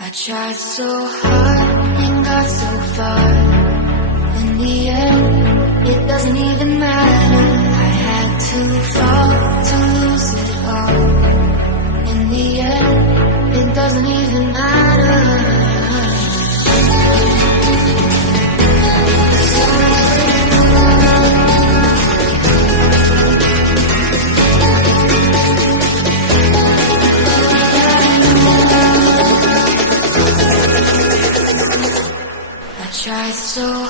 I tried so hard and got so far. In the end, it doesn't even matter. I had to fall to lose it all. In the end, it doesn't even matter. I tried so